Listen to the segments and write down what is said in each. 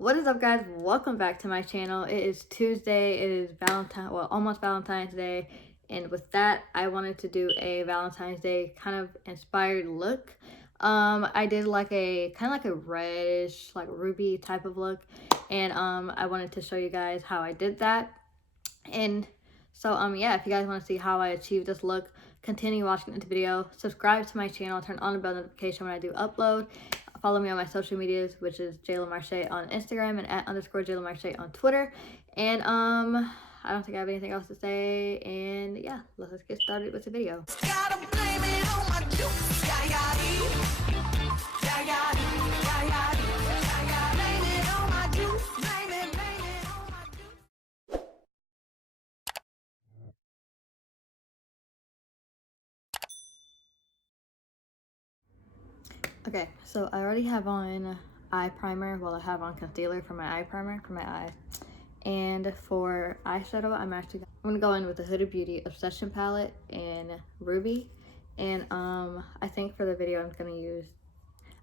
What is up, guys? Welcome back to my channel. It is Tuesday. It is almost Valentine's Day, and with that I wanted to do a Valentine's Day kind of inspired look. I did like a kind of like a reddish, like ruby type of look, and I wanted to show you guys how I did that. And so yeah, if you guys want to see how I achieved this look, continue watching the video, subscribe to my channel, turn on the bell notification when I do upload. Follow me on my social medias, which is JaylahMarshae on Instagram and @_JaylahMarshae on Twitter. And I don't think I have anything else to say. And yeah, let's just get started with the video. Okay, so I already have on eye primer. Well, I have on concealer for my eye primer for my eye. And for eyeshadow, I'm gonna go in with the Huda Beauty Obsession palette in Ruby. And I think for the video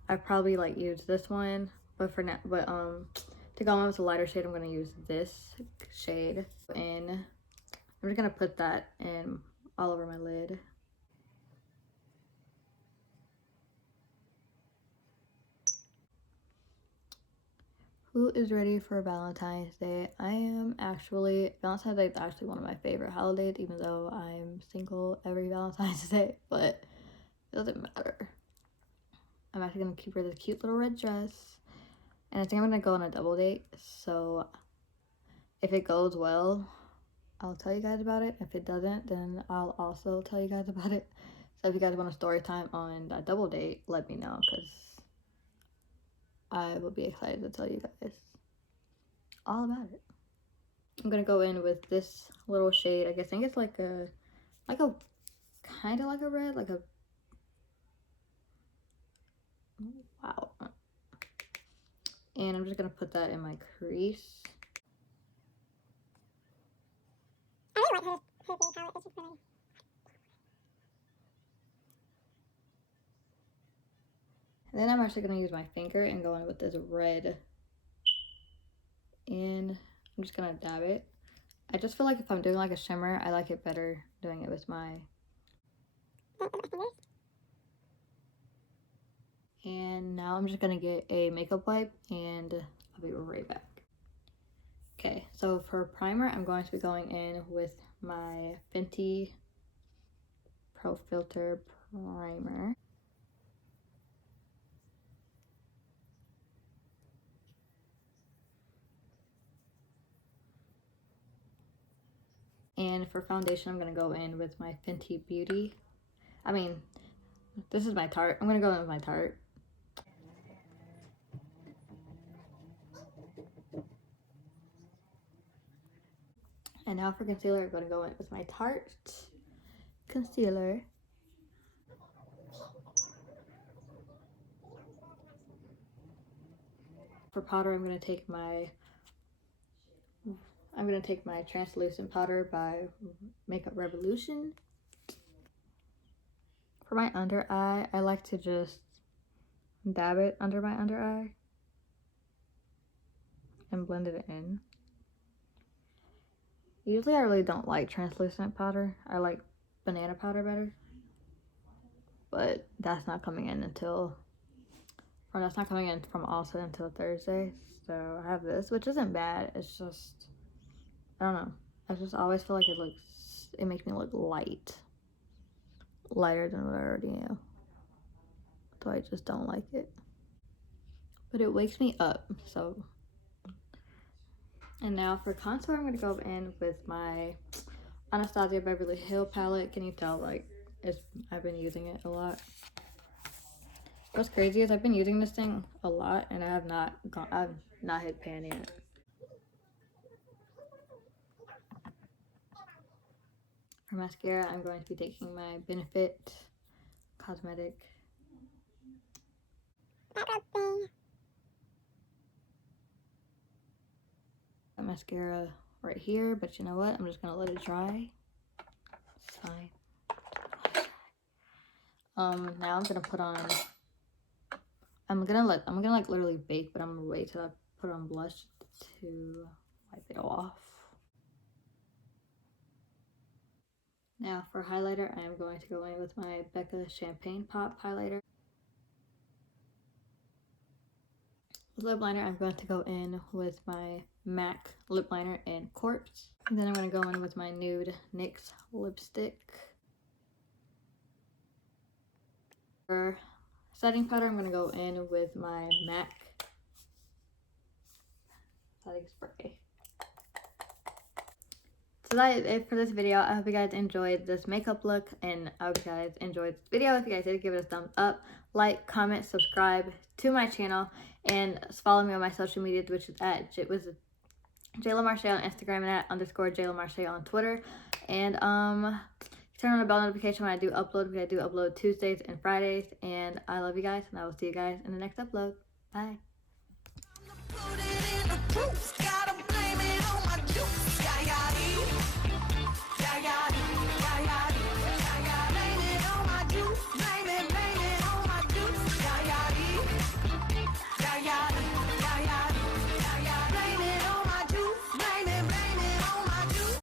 I probably like use this one, but for now, to go in with a lighter shade, I'm gonna use this shade. And I'm just gonna put that in all over my lid. Who is ready for Valentine's Day? Valentine's Day is actually one of my favorite holidays, even though I'm single every Valentine's Day, but it doesn't matter. I'm actually gonna keep her this cute little red dress, and I think I'm gonna go on a double date, so if it goes well, I'll tell you guys about it. If it doesn't, then I'll also tell you guys about it. So if you guys want a story time on that double date, let me know, because I will be excited to tell you guys all about it. I'm gonna go in with this little shade. I think it's like a kind of like a red, like a, wow. And I'm just gonna put that in my crease. I really like her palette. It's just really... And then I'm actually gonna use my finger and go in with this red. And I'm just gonna dab it. I just feel like if I'm doing like a shimmer, I like it better doing it with my... And now I'm just gonna get a makeup wipe and I'll be right back. Okay, so for primer, I'm going to be going in with my Fenty Pro Filter primer. And for foundation, I'm gonna go in with my Fenty Beauty. This is my Tarte. I'm gonna go in with my Tarte. And now for concealer, I'm gonna go in with my Tarte concealer. For powder, I'm gonna take my translucent powder by Makeup Revolution. For my under eye, I like to just dab it under my under eye and blend it in. Usually I really don't like translucent powder. I like banana powder better. But that's not coming in from Ulta until Thursday. So I have this, which isn't bad. It's just, I don't know. I just always feel like it makes me look lighter than what I already am. So I just don't like it. But it wakes me up, so. And now for contour, I'm gonna go in with my Anastasia Beverly Hills palette. Can you tell, like, I've been using it a lot. What's crazy is I've been using this thing a lot and I've not hit pan yet. For mascara, I'm going to be taking my Benefit Cosmetic mascara right here, but you know what? I'm just gonna let it dry. It's fine. Now I'm gonna put on. I'm gonna like literally bake, but I'm gonna wait till I put on blush to wipe it off. Now for highlighter, I am going to go in with my Becca Champagne Pop highlighter. Lip liner, I'm going to go in with my MAC lip liner in Corpse. And then I'm going to go in with my nude NYX lipstick. For setting powder, I'm going to go in with my MAC setting spray. So that is it for this video. I hope you guys enjoyed this makeup look, and I hope you guys enjoyed this video. If you guys did, give it a thumbs up, like, comment, subscribe to my channel, and follow me on my social media, which is at JaylahMarshae on Instagram and at _JaylahMarshae on Twitter. And turn on the bell notification when I do upload, because I do upload Tuesdays and Fridays. And I love you guys, and I will see you guys in the next upload. Bye.